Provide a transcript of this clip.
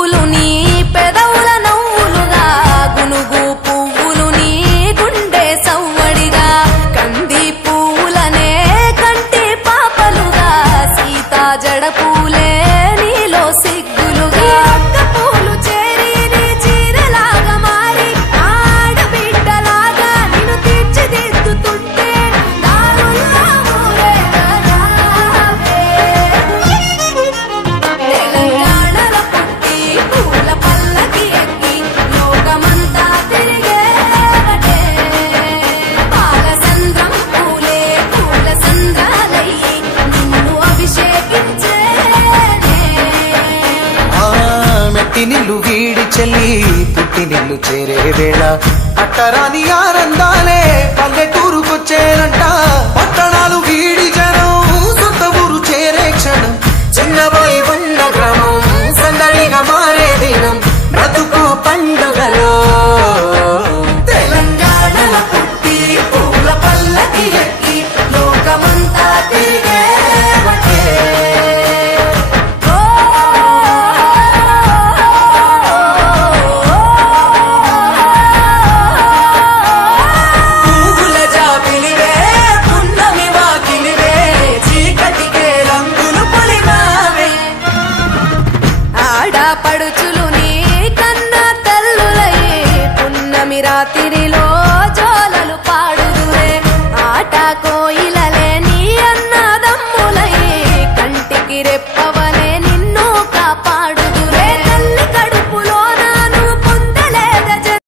పువ్వులు నీ పెదవుల నవ్వులుగా గునుగు పువ్వులు నీ గుండె సవ్వడిగా కంది పువ్వులనే కంటి పాపలుగా సీతా జడ పూలే నీలో సిగ్గులుగా పూలు చేరి నీ చీరలాగా మారి ఆడబిడ్డలాగా నిన్ను తీర్చిదిద్దుతుంటే దారుల్లా ఊరేగావే. తెలంగాణలో పుట్టి పూల పల్లకి ఎక్కి లోకమంతా తిరిగేవటే పాలసంద్రం పూలే పూల సంద్రాలయ్యి నిన్ను అభిషేకించేనే. మెట్టి నిల్లు వీడి చెల్లి పుట్టి నిల్లు చేరే వేళ పట్టరాని ఆనందాలే పల్లెటూరుకొచ్చేనంట. పట్టణాలు వీడి జనం సొంత ఊరు చేరే క్షణం చిన్నబోయి ఉన్న గ్రామం సందడిగా మారే దినం బ్రతుకు పండుగలో. తెలంగాణలో పుట్టి పూల పల్లకి ఎక్కి లోకమంతా తిరిగేవటే. పువ్వుల జాబిలివే పున్నమి వాకిలివే చీకటికే రంగులు పొలిమావే. ఆడపడుచులు నీ కన్న తల్లులయ్యే పున్నమి రాత్రిలో